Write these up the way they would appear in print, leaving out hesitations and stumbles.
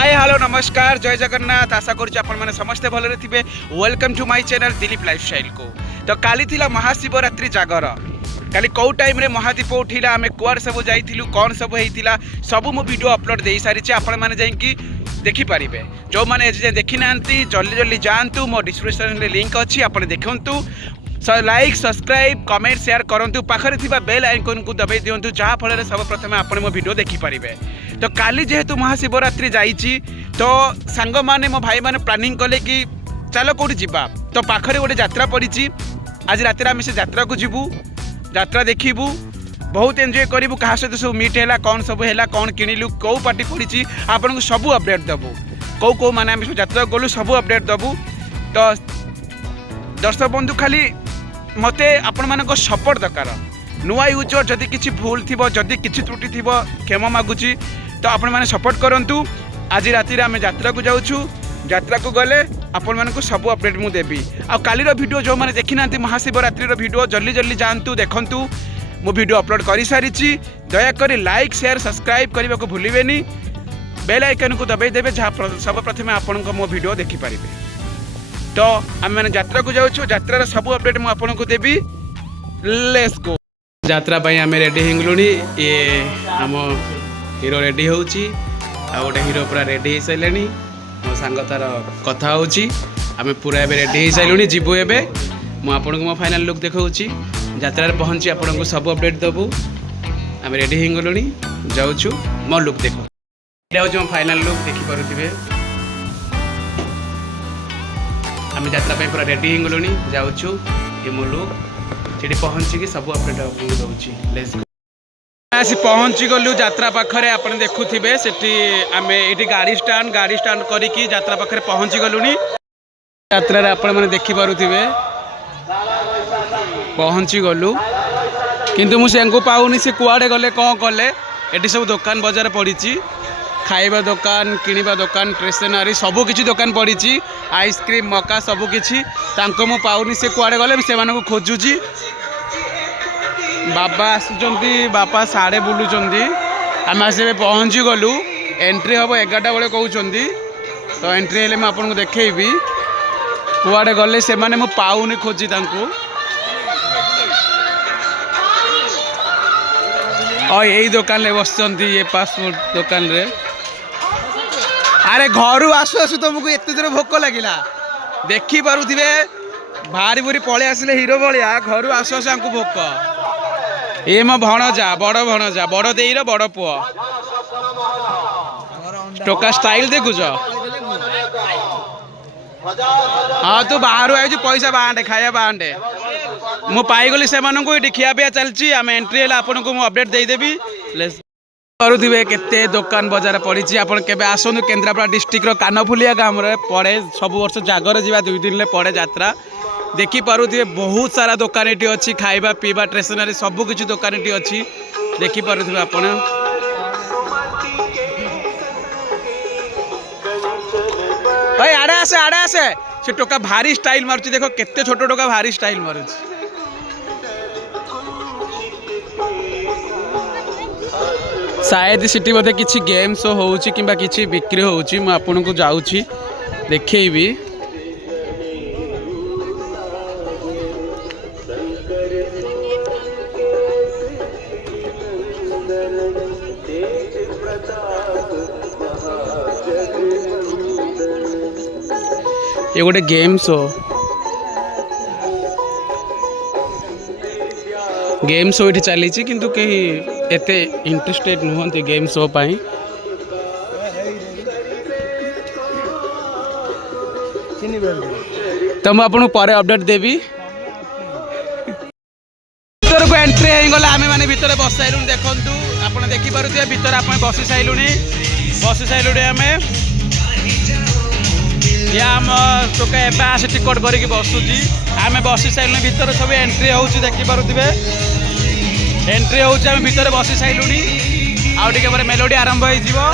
Hi hello नमस्कार जय जगन्नाथ आशा करुँ समस्ते भलरे थे। Welcome to my channel Dilip lifestyle को। तो काली थिला महाशिवरात्रि जागर काली कौ टाइम रे महादीप उठिला आम कुआड़ सब जाइलु कौन सब होता सबू मो वीडियो अपलोड दे सारी आपण मैंने जाकि देखिपारे। जो मैंने देखी ना जल्दी जल्दी जातु मो डिस्क्रिप्शन में लिंक अच्छी आप देखु। लाइक सब्सक्राइब कमेंट शेयर करूँ पाखे बेल आइकन को दबाई दिंतु जहाँफल सब प्रथम आप मो वीडियो देखिपारे। तो काली जेहेतु महाशिवरात्रि जाइए तो सांग माने मो भाई माने प्लानिंग कले कि चलो कौटी जावा। तो पाखरे गोटे यात्रा पड़ी आज रात आम से यात्रा को जीवु यात्रा देखू बहुत एंजॉय करूँ क्या सहित सब मीट है कौन सब है कौन किणिलु कौ पार्टी पड़ी आपन को सबू अपडेट देवु कौ कौ मैंने आम यात्रा गलु सबू अपडेट देवु। तो दर्शक बंधु खाली मते आपण मानक सपोर्ट दरकार नुआ यूजर जदि किसी भूल थी जदि किसी त्रुटि थी क्षमा मागुची तो आपण मैंने सपोर्ट करूँ। आज राति आम यात्रा को जाऊँ यात्रा को गले आपण मानक सब अपडेट मुझे देवी। आ काली वीडियो जो मैंने देखी ना महाशिवरात्रि वीडियो जल्दी जल्दी जातु देखूँ मो वीडियो अपलोड कर सारी। दयाकोरी लाइक शेयर सब्सक्राइब करने को भूलें बेल आइकन को दबाई देवे जहाँ सब प्रथम आपण मो वीडियो देखिपारे। तो आम मैंने यात्रा को जाऊँ यात्रार सब अपडेट मुझे देवी। लेट्स गो यात्रा आम रेडी होगलुणी ये आम हीरो रेडी होची आ गोटे हीरो पूरा रेडी हो सारे मो सांग तार कथा होची आम पूरा एबे रेडी हो सारे जीवु एबे मुझे मो फाइनल लुक देखा यात्रा पहुँची आपन को सब अपडेट देवु। आम रेडी होगलुणी जाऊँ मो लुक देख ये हूँ मो फाइनल लुक देखिपे। आम यात्रा पूरा रेडी होगलुणी जाऊँ ये मो लुक से पहुँचिकी सब अपडेट आपको दूसरी। आसी पहुँची गलु यात्रा पाखरे आपन देखुथिबे सेठी आमे एठी गाड़ी स्टैंड करिकी यात्रा पाखरे पहुँची गलुनी। यात्रा रे आपन माने देखि पारुथिबे पहुँची गलु किंतु मु सेंको पाउनी से कुआडे गले कौन कले। एठी सब दुकान बाजार पड़ीची खाइबा दुकान किनिबा दुकान स्टेशनरी सबु किछि दुकान पड़ीची आइसक्रीम मका सबु किछि तांको मु पाउनी से कुआडे गले से मानको खोजुची। बाबा आसुचंती बापा साड़े बुलुचंती आम आसे पहुँची गलु एंट्री हम 11टा बेले कहते। तो एंट्री हेले मैं आपको देखी कुआडे गले से माने मु पाउनी खोजी तांको और यही दुकान ले बसचंती ये पासपोर्ट दुकान रे। अरे घर आसु आसु तुमको एत जोर भोक लगिला देखी पारुथिबे भारी भूरी पळे आसिले हीरो भलिया घर आसु आसु आंकु भोक। ये मो भणजा बड़ देईर बड़ पुओ टोका स्टाइल देखुच। हाँ तू बाहर आई पैसा बांटे खाया बांटे मु पाईगली से खिया पिया चलती आम एंट्री है आपन को अपडेट देदेवी। करुवे केते दुकान बजार पड़ी आप आसतु केन्द्रापड़ा डिस्ट्रिक्ट कानफुलिया गाँव में पड़े सब वर्ष जागर जा 2 दिन पड़े यात्रा देखी पारुथिबे बहुत सारा दुकान ये अच्छी खाइबा पीवा स्टेशनरी सबू किसी दुकान ये अच्छी देखी पारुथिबे आपण। भाई आड़े आसे से टोका भारी स्टाइल मारुची देखो केते छोट टोका भारी स्टाइल मारुची। शायद सिटी बोधे किसी गेम शो होउची किंबा किसी बिक्री होउची मैं आपन को जाउची देखैबी। ये गोटे गेम शो ये चली किंतु कहीं एते इंटरेस्टेड नुहंती गेम शो पाई। तो मुझे आपको पर अपडेट देवी। भीतर को एंट्री हो गला आम मैंने भीतर बस साइलुनी देखु आप देखिपे भीतर आप बसी साइलुनी आम या आम टोका एवं आसे टिकट करके बसुची आम बसी साइलुनी भीतर सब एंट्री हो देखिपे एंट्री हो भीतर बसी साइलुनी आउ टे पर मेलोडी आरंभ हो।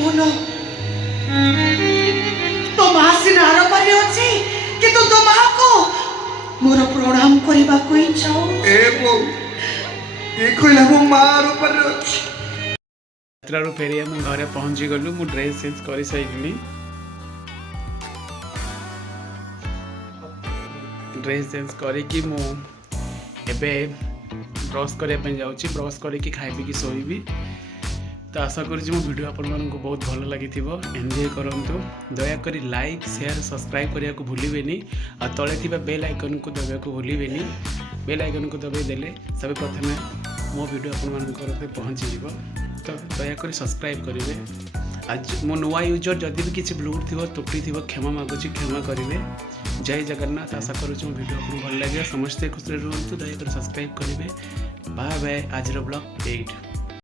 बोलो तो माँ सिना आरंभरे अछि किंतु तो माँ को मोर प्रणाम करबा को इच्छा हो ए बो देखला मो मार ऊपर अछि यात्रा फेरी हम घरे पहुंची गलु मु ड्रेस चेंज करि साइलिनी ड्रेस चेंज करी कि मु ଏବେ ବ୍ରସ୍ କରିବା ପାଇଁ ଯାଉଛି, ବ୍ରସ୍ କରିକି ଖାଇ ପିଇକି ଶୋଇବି। ତ ଆଶା କରୁଛି ମୋ ଭିଡ଼ିଓ ଆପଣମାନଙ୍କୁ ବହୁତ ଭଲ ଲାଗିଥିବ। ଏନ୍ଜୟ କରନ୍ତୁ। ଦୟାକରି ଲାଇକ୍ ସେୟାର ସବସ୍କ୍ରାଇବ୍ କରିବାକୁ ଭୁଲିବେନି। ଆଉ ତଳେ ଥିବା ବେଲ୍ ଆଇକନ୍କୁ ଦବାଇବାକୁ ଭୁଲିବେନି। ବେଲ୍ ଆଇକନ୍କୁ ଦବାଇ ଦେଲେ ସବେ ପ୍ରଥମେ ମୋ ଭିଡ଼ିଓ ଆପଣମାନଙ୍କ ପାଖରେ ପହଞ୍ଚିଯିବ। ତ ଦୟାକରି ସବସ୍କ୍ରାଇବ୍ କରିବେ। ଆଜି ମୋ ନୂଆ ୟୁଜର୍ ଯଦି ବି କିଛି ଭୁଲ ଥିବ ତ୍ରୁଟି ଥିବ କ୍ଷମା ମାଗୁଛି, କ୍ଷମା କରିବେ। ଜୟ ଜଗନ୍ନାଥ। ଆଶା କରୁଛି ମୋ ଭିଡ଼ିଓ ଆପଣଙ୍କୁ ଭଲ ଲାଗିବ। ସମସ୍ତେ ଖୁସିରେ ରୁହନ୍ତୁ। ଦୟାକରି ସବସ୍କ୍ରାଇବ୍ କରିବେ। Bye bye. ଆଜିର ବ୍ଲଗ୍ ଏଇଠି।